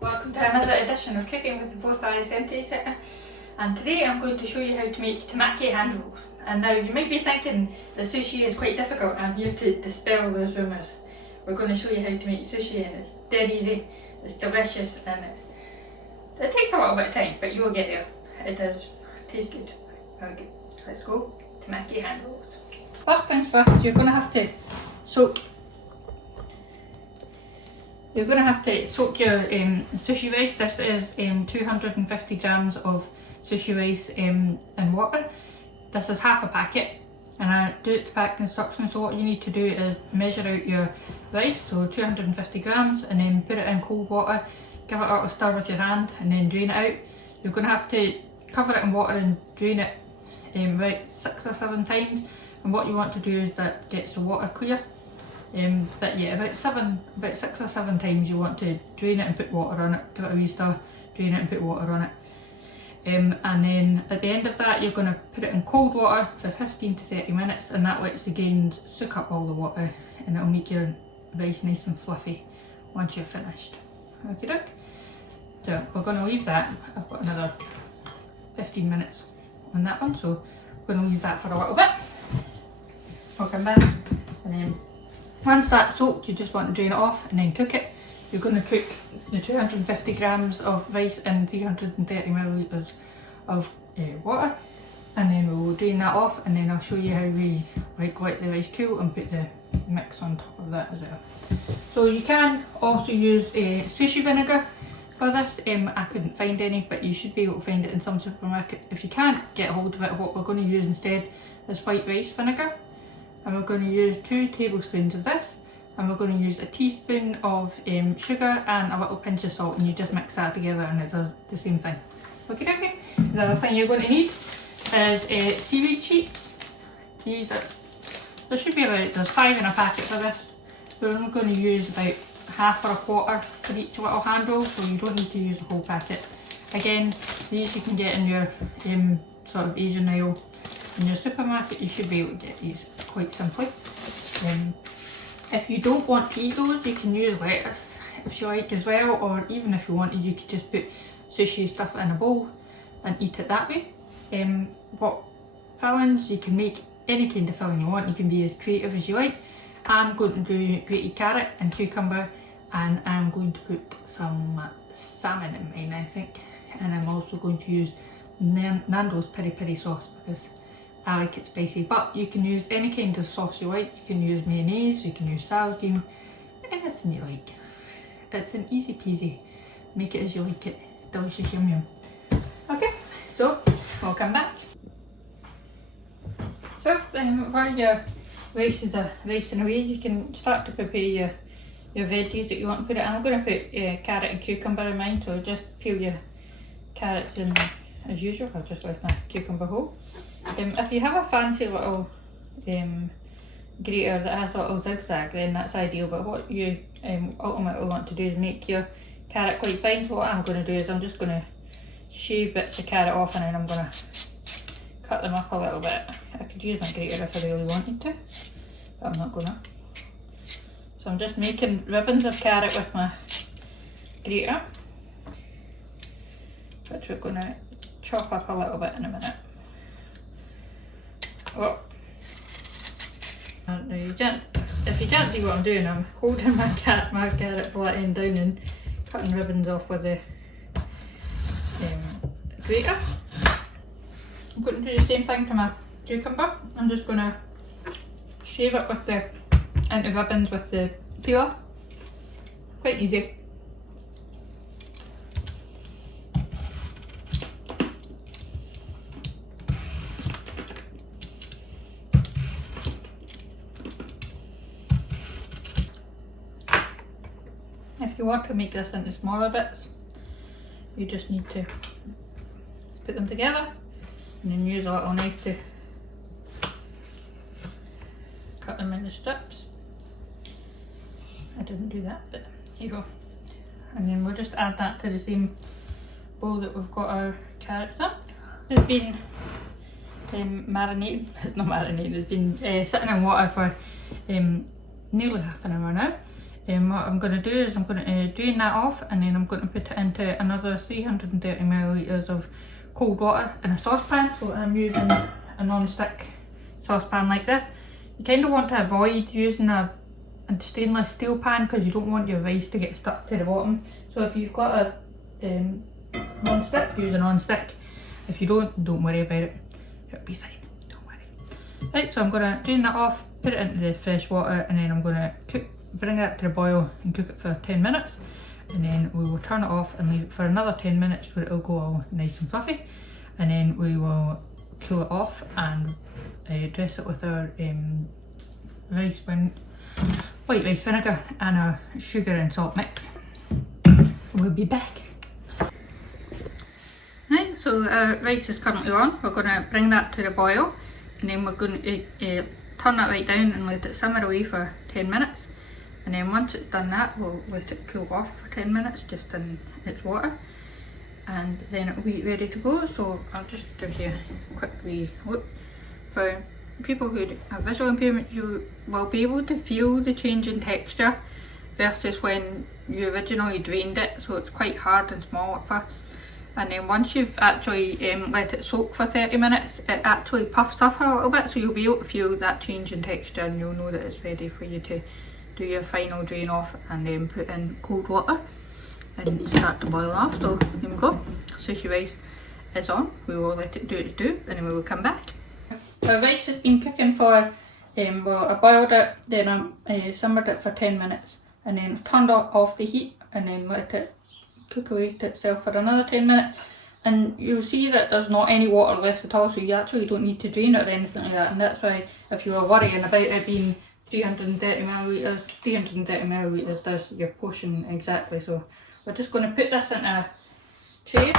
Welcome to another edition of Cooking with the Both Eyes Empty Centre, and today I'm going to show you how to make Temaki hand rolls. And now you might be thinking that sushi is quite difficult. I'm here to dispel those rumours. We're going to show you how to make sushi, and it's dead easy, it's delicious, and it takes a little bit of time, but you will get there. It does taste good. Okay, let's go. Temaki hand rolls. First things first, you're going to have to soak your sushi rice. This is 250 grams of sushi rice in water. This is half a packet, and I do it to pack instructions. So what you need to do is measure out your rice, so 250 grams, and then put it in cold water, give it a little stir with your hand, and then drain it out. You're going to have to cover it in water and drain it about 6 or 7 times, and what you want to do is that gets the water clear. But yeah, about 6 or 7 times you want to drain it and put water on it, give it a wee stir, drain it and put water on it. And then at the end of that you're going to put it in cold water for 15 to 30 minutes, and that lets the grains soak up all the water, and it'll make your rice nice and fluffy once you're finished. Okay doke. So we're going to leave that. I've got another 15 minutes on that one, so we're going to leave that for a little bit. I'll come back, and then once that's soaked, you just want to drain it off and then cook it. You're going to cook the 250 grams of rice in 330 millilitres of water, and then we'll drain that off, and then I'll show you how we let the rice cool and put the mix on top of that as well. So you can also use sushi vinegar for this. I couldn't find any, but you should be able to find it in some supermarkets. If you can't get hold of it, what we're going to use instead is white rice vinegar. And we're going to use 2 tablespoons of this, and we're going to use a teaspoon of sugar and a little pinch of salt, and you just mix that together and it does the same thing. Okay dokie. The other thing you're going to need is seaweed sheets. There should be there's 5 in a packet for this. We're only going to use about half or a quarter for each little handle, so you don't need to use the whole packet. Again, these you can get in your sort of Asian aisle. In your supermarket, you should be able to get these quite simply. If you don't want to eat those, you can use lettuce if you like as well, or even if you wanted, you could just put sushi stuff in a bowl and eat it that way. What fillings, you can make any kind of filling you want, you can be as creative as you like. I'm going to do grated carrot and cucumber, and I'm going to put some salmon in mine, I think, and I'm also going to use Nando's peri sauce because I like it spicy. But you can use any kind of sauce you like. You can use mayonnaise, you can use sour cream, anything you like. It's an easy peasy, make it as you like it, delicious, yum yum. Okay, so we'll come back. So while your rice is ricing away, you can start to prepare your veggies that you want to put it in. I'm going to put carrot and cucumber in mine, so just peel your carrots in as usual. I've just left my cucumber whole. If you have a fancy little grater that has a little zigzag, then that's ideal, but what you ultimately want to do is make your carrot quite fine. So what I'm going to do is I'm just going to shave bits of carrot off, and then I'm going to cut them up a little bit. I could use my grater if I really wanted to, but I'm not going to. So I'm just making ribbons of carrot with my grater, which we're going to chop up a little bit in a minute. Oh. Now if you can't see what I'm doing, I'm holding my carrot flat end down and cutting ribbons off with the grater. I'm going to do the same thing to my cucumber. I'm just going to shave it into ribbons with the peeler. Quite easy. If you want to make this into smaller bits, you just need to put them together and then use a little knife to cut them into strips. I didn't do that, but here you go. And then we'll just add that to the same bowl that we've got our carrots in. It's been marinated, it's not marinated, it's been sitting in water for nearly half an hour now. What I'm going to do is I'm going to drain that off, and then I'm going to put it into another 330 millilitres of cold water in a saucepan. So I'm using a non-stick saucepan like this. You kind of want to avoid using a stainless steel pan because you don't want your rice to get stuck to the bottom. So if you've got a non-stick, use a non-stick. If you don't worry about it. It'll be fine, don't worry. Right, so I'm going to drain that off, put it into the fresh water, and then I'm going to bring it to the boil and cook it for 10 minutes. And then we will turn it off and leave it for another 10 minutes where it will go all nice and fluffy. And then we will cool it off and dress it with our white rice vinegar and our sugar and salt mix. We'll be back. Right, so our rice is currently on. We're going to bring that to the boil, and then we're going to turn that right down and let it simmer away for 10 minutes. And then once it's done that, we'll let it cool off for 10 minutes just in its water, and then it'll be ready to go. So I'll just give you a quick wee look. For people who have visual impairment, you will be able to feel the change in texture versus when you originally drained it, so it's quite hard and small at first. And then once you've actually let it soak for 30 minutes, it actually puffs up a little bit, so you'll be able to feel that change in texture, and you'll know that it's ready for you to do your final drain off and then put in cold water and start to boil off. So there we go, sushi rice is on. We will let it do its do, and then we will come back. Our rice has been cooking for, well, I boiled it, then I simmered it for 10 minutes, and then turned off the heat, and then let it cook away to itself for another 10 minutes. And you'll see that there's not any water left at all, so you actually don't need to drain it or anything like that. And that's why, if you were worrying about it being 330 millilitres does your portion exactly. So we're just going to put this in a tray.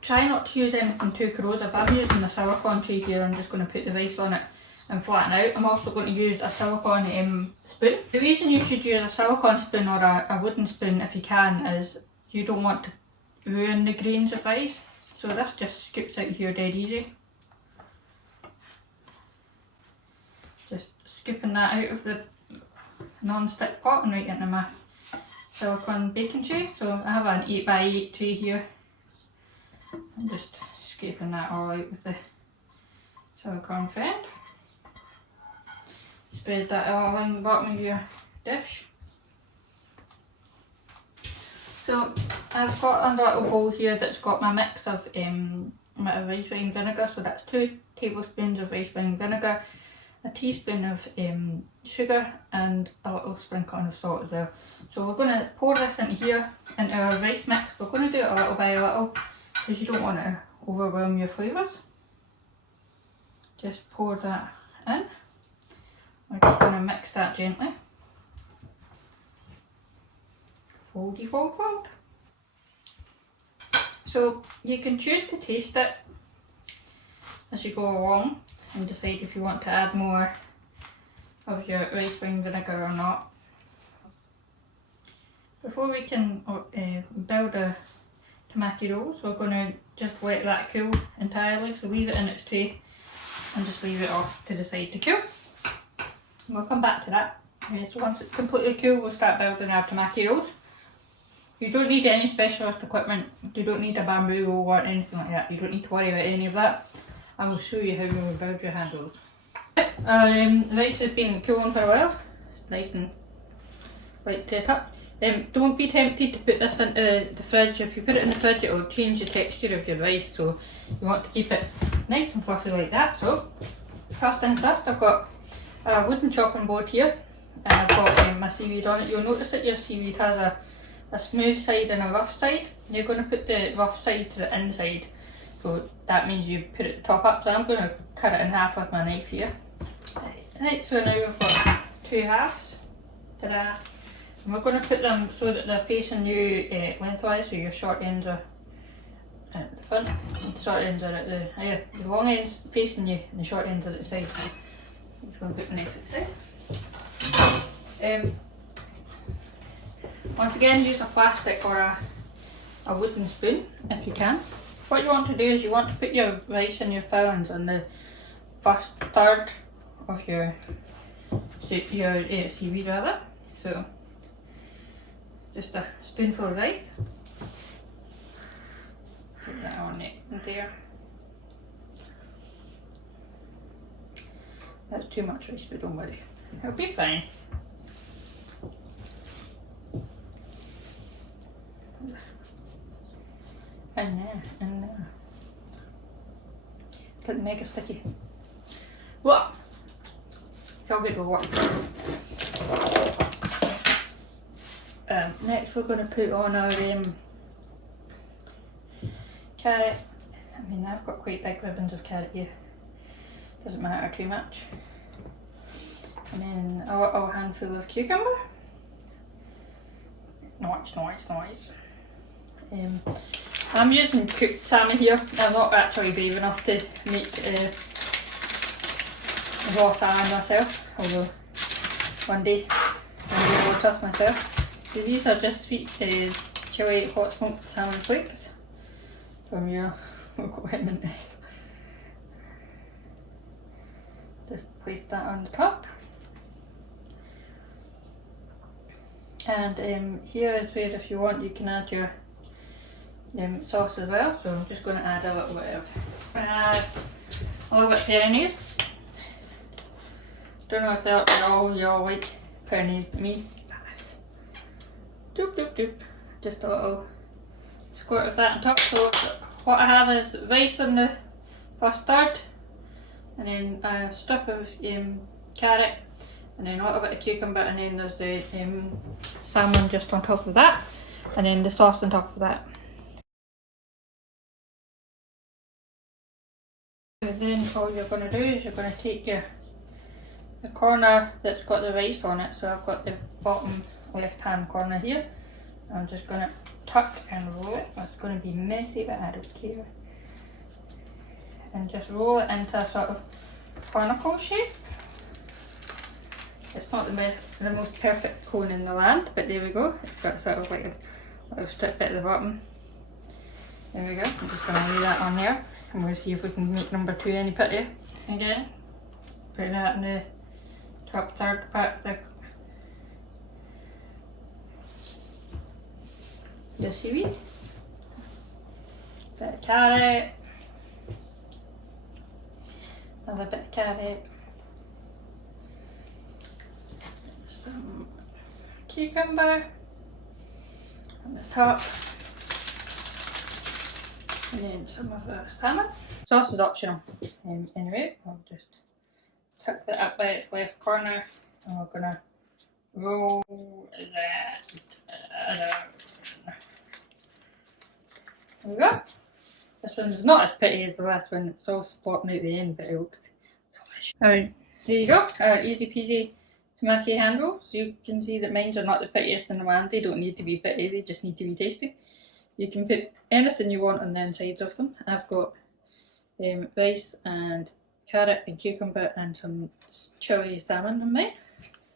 Try not to use anything too corrosive. I'm using a silicone tray here. I'm just going to put the rice on it and flatten out. I'm also going to use a silicone spoon. The reason you should use a silicone spoon or a wooden spoon if you can is you don't want to ruin the grains of rice. So this just scoops out here dead easy. Just scooping that out of the non-stick pot and right into my silicone baking tray. So I have an 8x8 tray here. I'm just scraping that all out with the silicone friend. Spread that all in the bottom of your dish. So I've got a little bowl here that's got my mix of my rice wine vinegar. So that's 2 tablespoons of rice wine vinegar, a teaspoon of sugar, and a little sprinkling of salt as well. So we're going to pour this into here, into our rice mix. We're going to do it a little by a little because you don't want to overwhelm your flavours. Just pour that in. We're just going to mix that gently. Foldy, fold, fold. So you can choose to taste it as you go along and decide if you want to add more of your rice wine vinegar or not. Before we can build a temaki rolls, we're going to just let that cool entirely. So leave it in its tray and just leave it off to the side to cool. We'll come back to that. So once it's completely cool, we'll start building our temaki rolls. You don't need any specialist equipment. You don't need a bamboo roll or anything like that. You don't need to worry about any of that. I will show you how we build your hand rolls. The rice has been cooling for a while. It's nice and light to the touch. Don't be tempted to put this into the fridge. If you put it in the fridge, it will change the texture of your rice. So you want to keep it nice and fluffy like that. So first things first, I've got a wooden chopping board here, and I've got my seaweed on it. You'll notice that your seaweed has a smooth side and a rough side. You're going to put the rough side to the inside, so that means you put it top up. So I'm going to cut it in half with my knife here. Right, so now we've got 2 halves. Ta-da! And we're going to put them so that they're facing you lengthwise, so your short ends are at the front, and the short ends are at the long ends facing you, and the short ends are at the side. I'm just going to put my knife at the side. Once again, use a plastic or a wooden spoon if you can. What you want to do is you want to put your rice and your fillings on the first third of your seaweed rather. So just a spoonful of rice. Put that on it there. That's too much rice, but don't worry, it'll be fine. And there, and there. It's like mega sticky. What? It's all good with water. Next we're going to put on our carrot. I mean, I've got quite big ribbons of carrot here. Doesn't matter too much. And then a little handful of cucumber. Nice. I'm using cooked salmon here. I'm not actually brave enough to make raw salmon myself, although one day I will trust myself. So these are just sweet chili hot smoked salmon flakes from your local waitlist. Just place that on the top. And here is where, if you want, you can add your sauce as well. So I'm just going to add a little bit of mayonnaise. Don't know if y'all like mayonnaise, but me. Doop. Just a little squirt of that on top. So what I have is rice on the first third, and then a strip of carrot, and then a little bit of cucumber, and then there's the salmon just on top of that, and then the sauce on top of that. And then all you're going to do is you're going to take the corner that's got the rice on it. So I've got the bottom left hand corner here. I'm just going to tuck and roll it. It's going to be messy, but I don't care. And just roll it into a sort of conical shape. It's not the most perfect cone in the land, but there we go. It's got sort of like a little strip bit at the bottom. There we go. I'm just going to lay that on there. And we'll see if we can make number 2 any prettier. Again, put that in the top third part of the seaweed. Bit of carrot. Another bit of carrot. Some cucumber on the top. And then some of the salmon. Sauce is optional. Anyway, I'll just tuck that up by its left corner, and we're gonna roll that down. There we go. This one's not as pretty as the last one. It's all splotting out the end, but it looks delicious. Alright, there you go. Our easy peasy Temaki hand rolls. You can see that mine are not the prettiest in the land. They don't need to be pretty. They just need to be tasty. You can put anything you want on the insides of them. I've got rice and carrot and cucumber and some chili salmon in mine.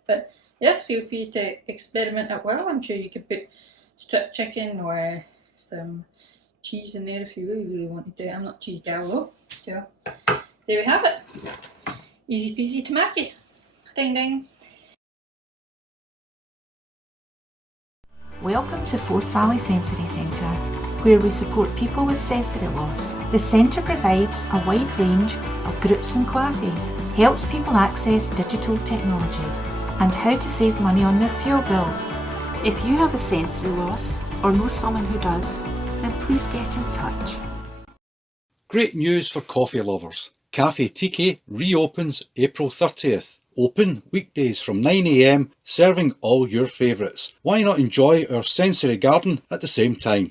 But yes, feel free to experiment at will. I'm sure you could put strip chicken or some cheese in there if you really want to do it. I'm not cheese gal though. So there we have it. Easy peasy Temaki. Ding ding. Welcome to Forth Valley Sensory Centre, where we support people with sensory loss. The centre provides a wide range of groups and classes, helps people access digital technology, and how to save money on their fuel bills. If you have a sensory loss or know someone who does, then please get in touch. Great news for coffee lovers. Cafe TK reopens April 30th. Open weekdays from 9 AM, serving all your favourites. Why not enjoy our sensory garden at the same time?